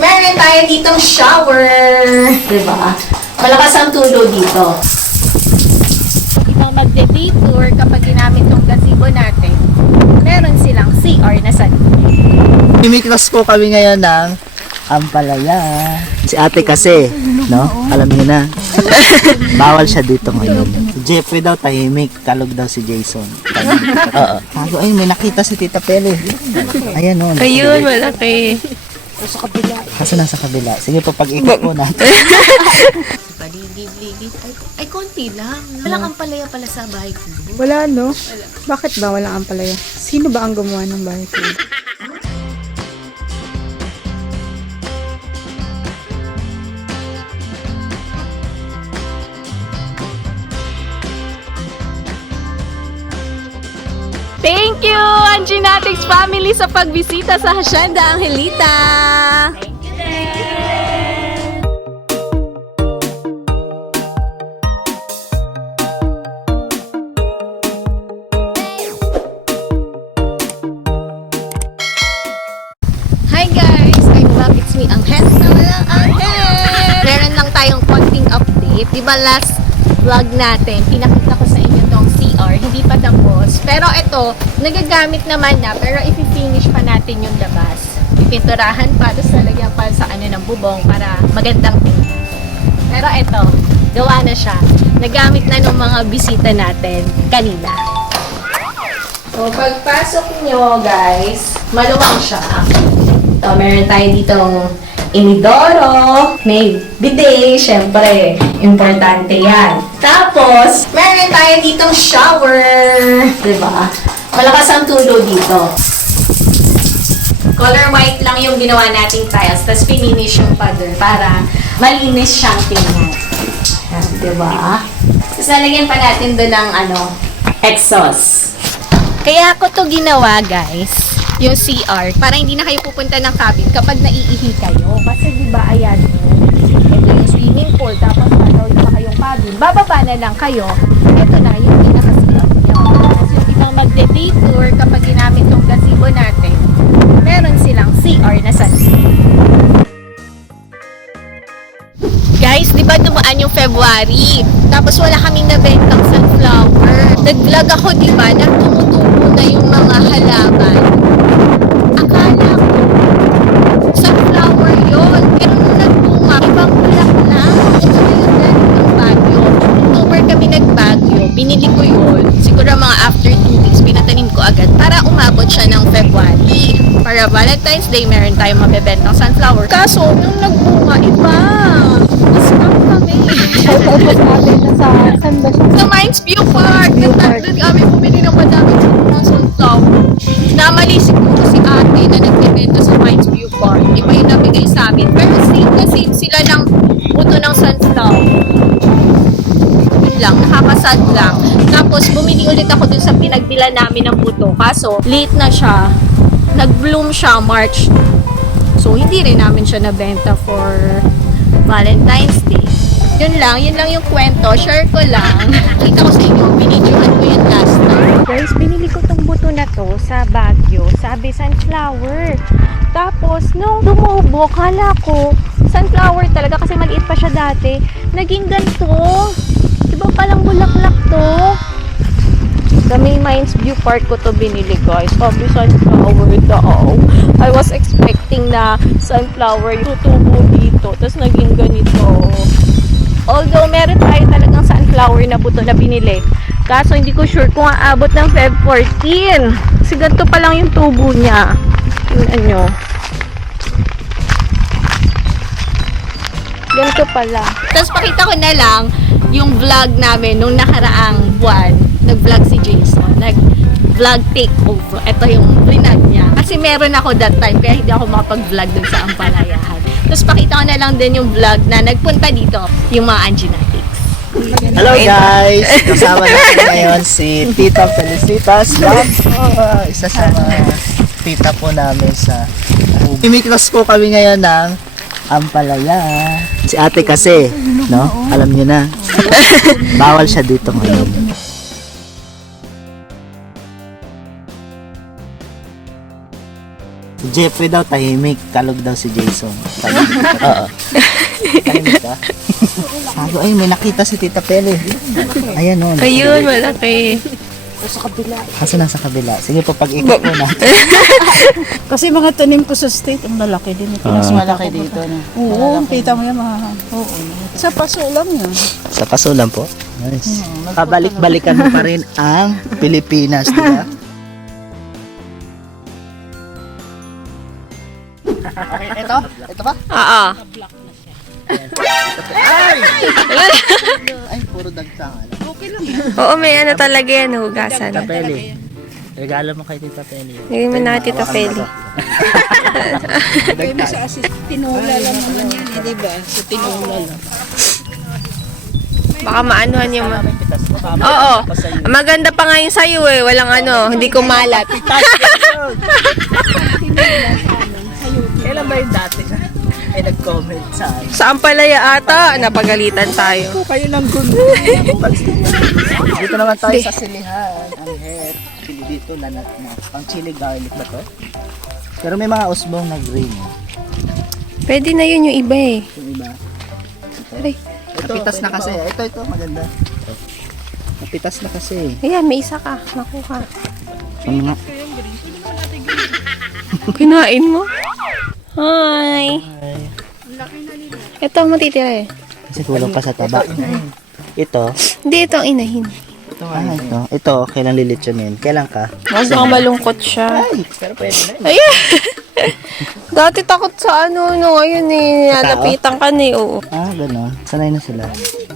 meron tayo ditong shower. Diba? Malakas ang tulo dito. Ibang magde-detour kapag ginamit tong gazebo natin, meron silang CR na sa Mimikros ko kami ngayon ng Ampalaya. Si ate kasi, no? Alam niyo na. Bawal siya dito ngayon. Si Jeffrey daw tahimik. Kalog daw si Jason. Oo. Tago, ay, may nakita si Tita Pele. Ayan o. Ayun, malaki. Kaso nasa kabila. Sige po, pag-ikot mo natin. Paligid-ligid. Ay, ay, konti lang. Walang ampalaya pala sa bahay ko. Wala, no? Bakit ba walang ampalaya? Sino ba ang gumawa ng bahay ko? Anginatics family, sa pagbisita sa Hacienda Angelita. Hi guys! I'm back. It's me, Angel. Angel! Meron lang tayong konting update. Di ba last vlog natin, pinakita ko Hindi pa tapos. Pero ito, nagagamit naman na. Pero i-finish pa natin yung labas. Pipinturahan pa. Tapos lalagyan pa sa ano ng bubong para magandang tingnan. Pero ito, gawa na siya. Nagamit na ng mga bisita natin kanina. So, pagpasok nyo, guys, maluwang siya. So, meron tayo ditong inidoro, may bidet, syempre, importante yan. Tapos, meron tayo ditong shower, di ba? Malakas ang tulo dito. Color white lang yung ginawa nating tiles, tapos pininish yung pader para malinis siyang tingnan. Yan, di ba? Tapos lalagyan pa natin doon ng ano, exhaust. Kaya ako to ginawa, guys, yung CR, para hindi na kayo pupunta ng cabin kapag naiihi kayo. Kasi di ba, ayan, ito yung swimming pool, tapos gagawin pa kayong cabin. Bababa na lang kayo. Ito na, yung pinaka-CR nyo. Tapos yung ibang magde-detour, kapag ginamit tong gazebo natin, meron silang CR na sa Guys, di ba dumaan yung February? Tapos wala kaming nabentang sunflower. Nag-vlog ako, di ba, na tumutubo na yung mga halaman. Akala ko, sunflower yon Pero nung nagbunga, ibang bulak lang. Ito na yung galing ng Baguio. October kami nagbagyo. Binili ko yun. Siguro mga after 2 weeks, pinatanim ko agad para umabot siya ng February. Para Valentine's Day, meron tayong mabebentang sunflower. Kaso, nung nagbunga, iba. Scam kami. Sa Mines View Park. Nagtagdan kami bumili ng madami mga sunflower. Namali siguro si ate na nagbebenta sa Mines View Park. Iba yung nabigay sa amin. Pero same na same sila ng lang, nakakasad lang. Tapos bumili ulit ako dun sa pinagdila namin ng buto. Kaso, late na siya. Nag-bloom siya March. So, hindi rin namin siya nabenta for Valentine's Day. Yun lang, yun lang yung kwento. Share ko lang. Kita ko sa inyo, binidyohan ko yun last time. Guys, binili ko tong buto na to sa Baguio. Sabi sunflower. Tapos, nung dumubo, kala ko sunflower talaga kasi maliit pa siya dati. Naging ganito. Bulaklak to? Sa May Mines View Park ko to binili guys. Sabi sunflower daw. I was expecting na sunflower tutubo dito. Tapos naging ganito. Although meron tayo talagang sunflower na buto na binili. Kaso hindi ko sure kung aabot ng Feb 14. Kasi ganito pa lang yung tubo niya. Tingnan nyo. Ganito pala. Tapos pakita ko na lang yung vlog namin nung nakaraang buwan. Nag-vlog si Jason. Nag-vlog takeover. Ito yung vlog niya. Kasi meron ako that time kaya hindi ako makapag-vlog dun sa Ampalayahan. Tapos pakita ko na lang din yung vlog na nagpunta dito, yung mga Anginatics. Hello guys! Kasama natin ngayon si Tita Felicitas. Oh, isa sa mga tita po namin sa Mimikros ko kami ngayon ng Ampalaya. Si ate kasi, no? Alam niyo na. Bawal siya dito ngayon. Si Jeffrey daw tahimik, kalog daw si Jason. Tahimik. Oo. tahimik ka? Sabi, ay, may nakita si Tita Pele. Ayan o. Ayun, malaki. Kasi nasa kabila. Sige po, pag-ikot mo na. Kasi mga tanim ko sa state, ang lalaki din. Ito mas Ah. malaki dito. Na. Oo, kita mo yan mga... Oo. Sa paso lang yan. Sa paso lang po. Nice. Pabalik-balikan mo pa rin ang Pilipinas, di ba? ito? Ito ba? Oo. Ay! Puro dagsangan. Oo, may ano talaga yan, hugasan. Tita Peli. Regalo mo kay Tita Peli. Lagyan mo na Tita Feli. Kaya sa assist, tinola lang naman yan, eh, di ba? Sa tinola lang. Baka maanuhan yung... ma- Oo. Maganda pa nga yung sa'yo eh. Walang ano, hindi kumalat. Kailan ba yung dati? Ay, nag-comment sa akin. Sa Ampalaya ata, napagalitan tayo. Kayo ng gundo. Dito naman tayo sa silihan. Ang head. Chili dito, lanat na. Pang chili garlic ba to? Pero may mga usbong na green. eh. Pwede na yun yung iba eh. Yung iba. Aray. Napitas na kasi. Ito, ito. Maganda. Napitas na kasi. Ayan, may isa ka. Nakuha. Ang mga... Kinain mo? Hi! Ito ang matitira eh. Kasi kulang pa sa taba. Ito. Hindi, ito ang inahin. Ah, ito. Ito, kailan lilitsunin? Kailan ka? Mas mukhang malungkot siya. Ay, pero pwede na. Ayan! Dati takot sa ano, no, ngayon eh, nalapitan ka na eh, oo. Ah, gano'n. Sanay na sila.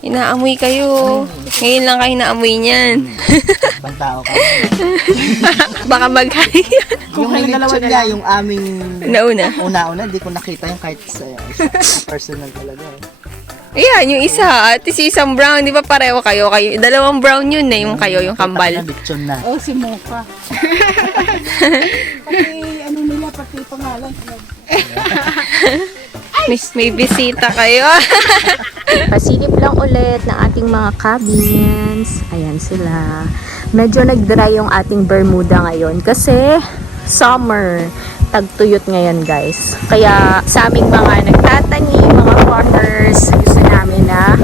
Inaamoy kayo. Ngayon lang kayo naamoy niyan. Ibang tao ka. Baka maghay. yung nilitsyon niya, yung aming Nauna. una-una, hindi ko nakita yung kahit sa sa personal talaga. eh. Ayan, yung isa. At si isang brown, di ba pareho kayo? kayo dalawang brown yun eh, yung kayo, yung kambal. Litsyon na. Oh, si Mocha. pati ano nila, pati pangalan. May, may bisita kayo. Pasilip lang ulit ng ating mga cabins. Ayan sila. Medyo nag-dry yung ating Bermuda ngayon kasi summer. Tagtuyot ngayon guys. Kaya sa aming mga nagtatanim, mga farmers, gusto namin na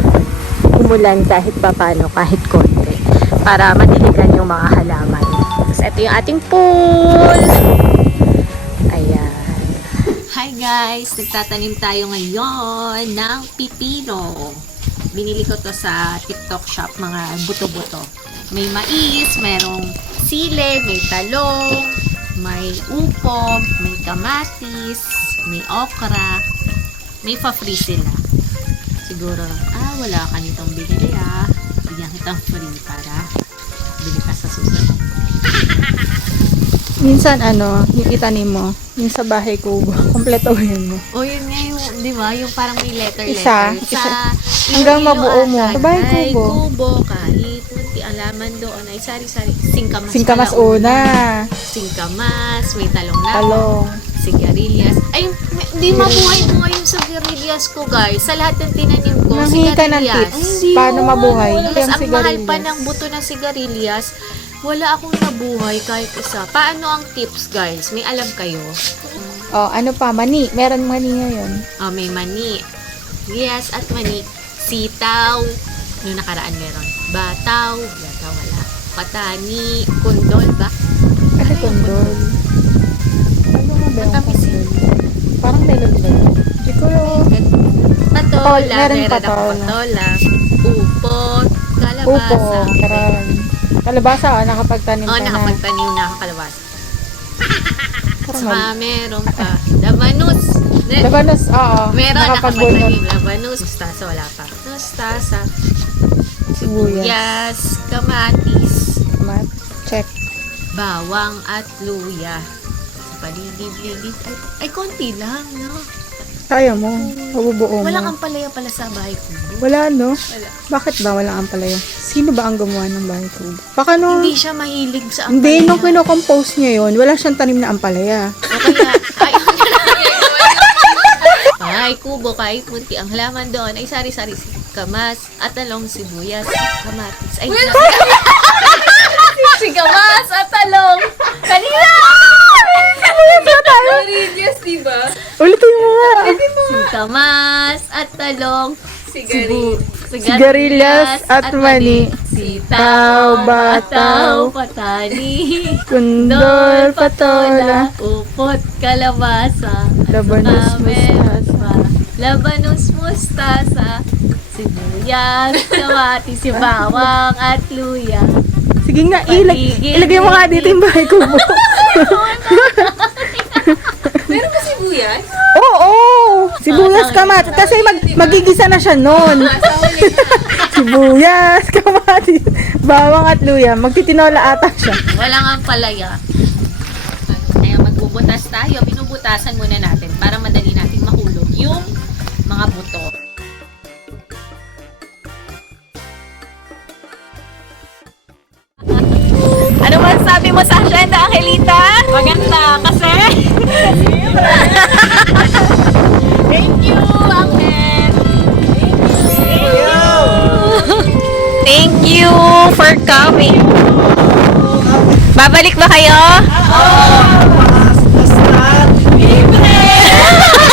umulan kahit papano, kahit konti. Para madiligan yung mga halaman. Tapos ito yung ating pool. Hi guys! Nagtatanim tayo ngayon ng pipino. Binili ko to sa TikTok shop, mga buto-buto. May mais, merong sile, may talong, may upo, may kamatis, may okra, may pa-free sila. Siguro, ah, wala ka nitong binili ah. Bigyan kitang free para bili ka sa susunod. Minsan ano, yung itanim mo, yung sa bahay ko, kompletuhin mo. O yun nga yung, di ba, yung parang may letter-letter. Isa, sa, isa. Hanggang Iloilo mabuo mo. ata. Sabay, Ay, kubo. kubo, kahit punti ang laman doon ay sari-sari. Singkamas. Singkamas una, Singkamas, may talong na. talong. Sigarilyas. Ay, may- di mabuhay-buhay yung sigarilyas ko, guys. Sa lahat ng tinanim ko, Nanghingi ka ng sigarilyas. tips. Paano mabuhay? Yung ang mahal pa sigarilyas. ng buto ng sigarilyas. Wala akong nabuhay kahit isa. Paano ang tips, guys? May alam kayo? Oh, ano pa, mani. Meron mani ngayon. Ah, may mani. Yes, at mani. Sitaw. Noong nakaraan meron. Bataw. Bataw wala. Patani. Kundol ba? Ano kundol? Ano ba Matamis yun. Parang melon ba yun? Hindi ko Patola. meron Meron, patola. patola. Upo. Upo, Kalabasa. karan. Kalabasa, oh, nakapagtanim Oh, ka na. nakapagtanim na ako kalabasa. Saka meron pa. Labanus. Ne- Labanos, oo. Meron Nakapagbunot. nakapagtanim. Labanus. Mustasa wala pa. Mustasa. Sibuyas. Yes. Kamatis. Mat. Check. bawang at luya. Sa paligid-ligid. Ay, ay, konti lang, no? Kaya mo. Mabubuo mo. Walang ampalaya pala sa bahay ko. Wala, no? Wala. Bakit ba walang ampalaya? Sino ba ang gumawa ng bahay ko? Baka no... Hindi siya mahilig sa Hindi, ampalaya. nung kinocompose niya yun, wala siyang tanim na ampalaya. O kaya, ay, ay, kubo, kahit punti. Ang halaman doon ay sari-sari kamas at talong sibuyas, kamatis. Ay, si kamas at talong. Kanina! Sibuyas na tayo. Ulitin mo nga. Sitamas at talong. Sigarillas. Sigarilyas at mani. Sitaw, bataw, patani. Kundol, patola. Upot, kalabasa. Labanos, mustasa. Labanos, mustasa. Sibuyas, kamatis, bawang at luya. Sige nga, ilag, ilagay mo nga dito yung bahay ko. Meron ba sibuyas? Oo! Sibuyas, kamatis. Kasi mag, magigisa na siya noon. Sibuyas, kamatis, bawang at luya. Magtitinola ata siya. Wala nga palaya. Kaya magbubutas tayo. Binubutasan muna natin para madali natin mahulog yung mga buto. Ano man sabi mo sa agenda, Angelita? Maganda kasi. Thank you, Angel. Thank you. Thank you for coming. Babalik ba kayo? Visitas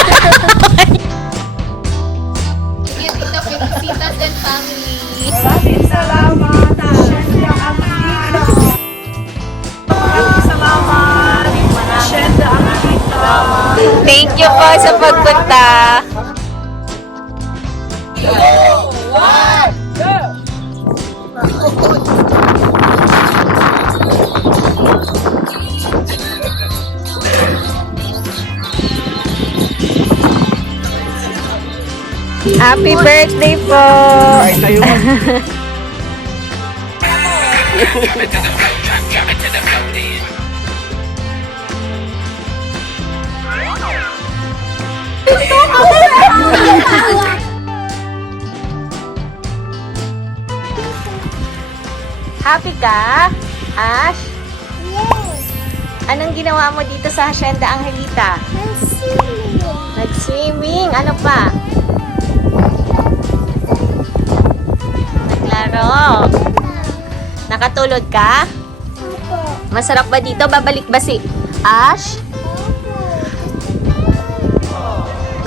Thank you po sa pagpunta. Happy birthday po! Happy ka? Ash? Anong ginawa mo dito sa Hacienda Angelita? Nag-swimming. Ano pa? Naglaro. Nakatulog ka? Masarap ba dito? Babalik ba si Ash?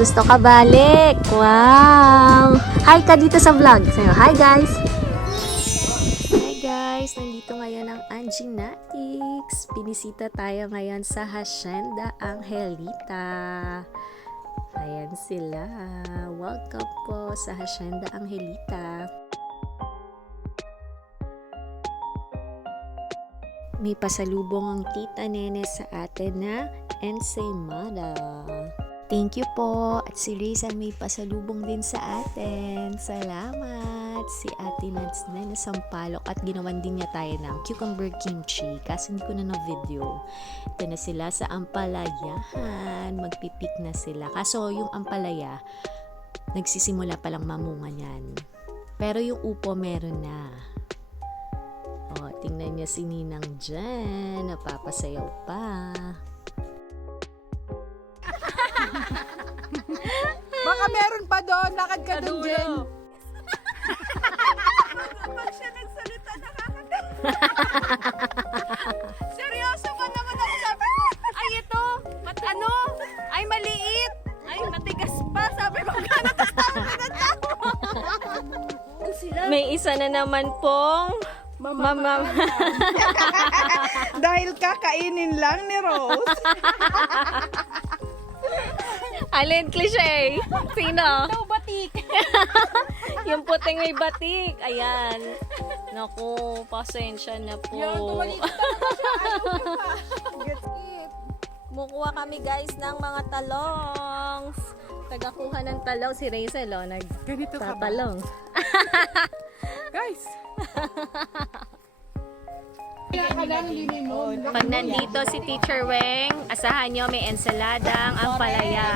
Gusto ka balik? Wow! Hi ka dito sa vlog. Sayo, hi guys! Angie Natix. Pinisita tayo ngayon sa Hacienda Angelita. Ayan sila. Welcome po sa Hacienda Angelita. May pasalubong ang tita nene sa atin na ensaymada. Thank you po. At si Rizal may pasalubong din sa atin. Salamat. Si Ate Nads na nasampalok at ginawan din niya tayo ng cucumber kimchi. Kasi hindi ko na na-video. Ito na sila sa Ampalayahan. Magpipik na sila. Kaso yung Ampalaya, nagsisimula palang mamunga niyan. Pero yung upo meron na. O, tingnan niya si Ninang dyan. Napapasayaw pa. Baka meron pa doon. Lakad ka doon, Jen. Seryoso ka naman ako sabi ko, ay ito, mat ano, ay maliit, ay matigas pa, sabi ko gano'n, tawa ka ng tawa. May isa na naman pong mama. Dahil kakainin lang ni Rose. Alin cliche? Sino? batik. yung puting may batik. Ayan. Naku, pasensya na po. Mukuha kami guys ng mga talong. Tagakuha ng talong si Razel, oh, Ganito ka ba? nagtatalong. Guys. Pag nandito si Teacher Weng, asahan nyo may ensaladang ang palaya.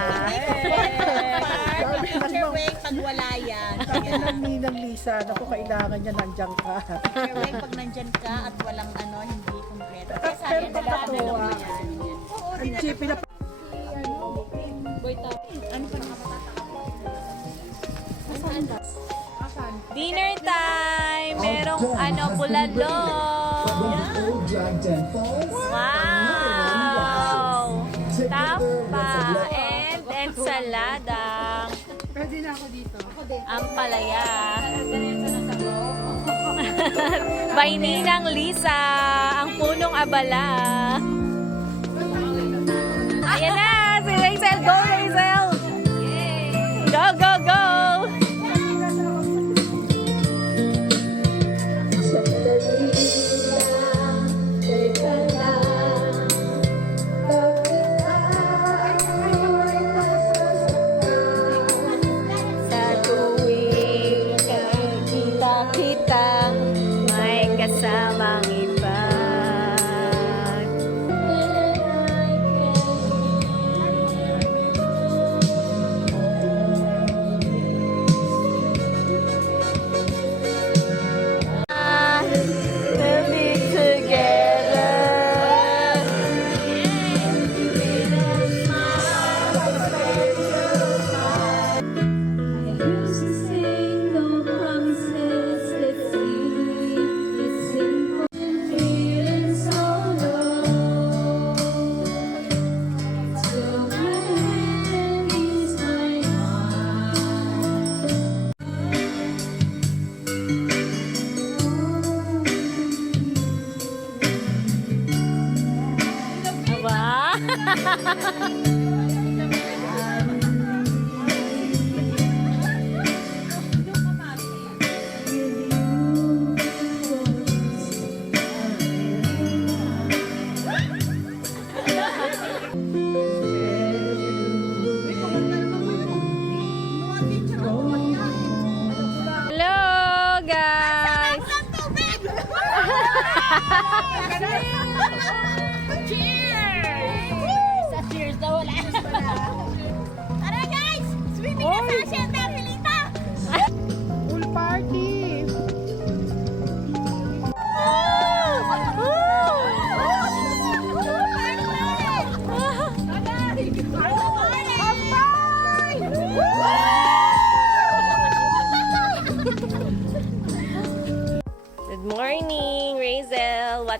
Teacher Weng, pag wala yan. Ang ninang Lisa, naku, kailangan niya nandiyan ka. Teacher Weng, pag nandyan ka at walang ano, hindi kompleto. Kaya sabi Pero yan, nakakatuwa. yan. Ang jeepy na Dinner time! Merong ano, Wow! Tapa and ensalada. Pwede na ako dito. Ako din. Ang palaya. By Ninang Lisa, ang punong abala. Ayan na, si Rachel, go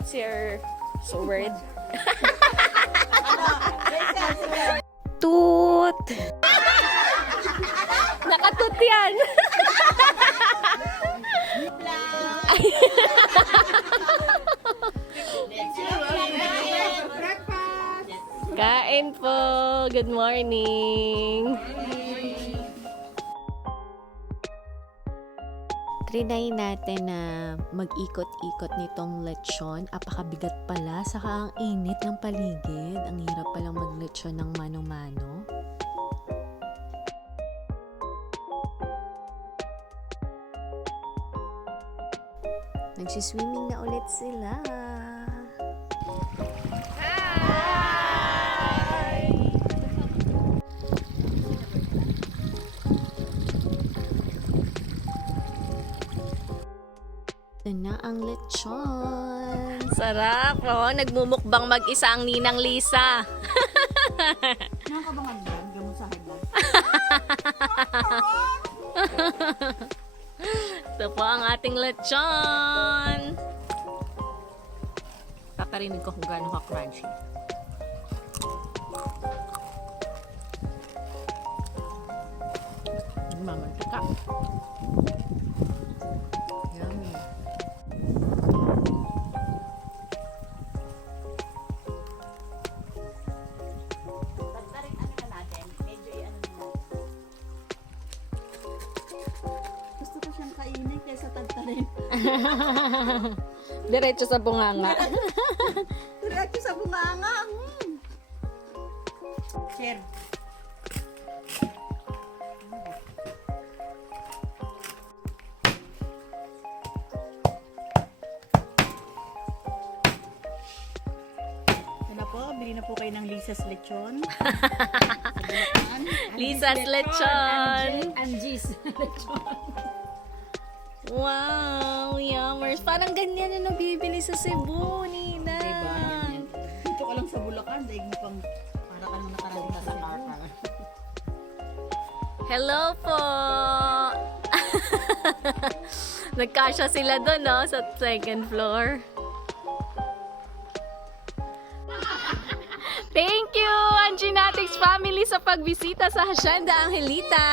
What's your so word? Toot! Nakatut yan! Kain po! Good morning! Trinay natin na mag-ikot-ikot nitong lechon. Apakabigat pala, saka ang init ng paligid. Ang hirap palang mag-lechon ng mano-mano. Nagsiswimming na ulit sila. Lechon. Sarap. Oo, nagmumukbang mag-isa ang ninang Lisa. Nakakabangan yan, gamot sa hagdan. Ito po ang ating lechon. Paparinig ko kung gaano ka-crunchy. Mamantika. Yummy. Siyang kainin kaysa tagtarin. Diretso sa bunganga. Diretso sa bunganga. Mm. Share. Bili na po kayo ng Lisa's Lechon. Lisa's lechon. Angie's Lechon. Wow, yummers. Parang ganyan na nabibili sa Cebu, Nina. Diba? Ganyan. Dito ka lang sa Bulacan, daig mo pang para ka nang nakarating sa Cebu. Hello po! Nagkasya sila doon, no? Sa second floor. Thank you, Anginatics family, sa pagbisita sa Hacienda Angelita.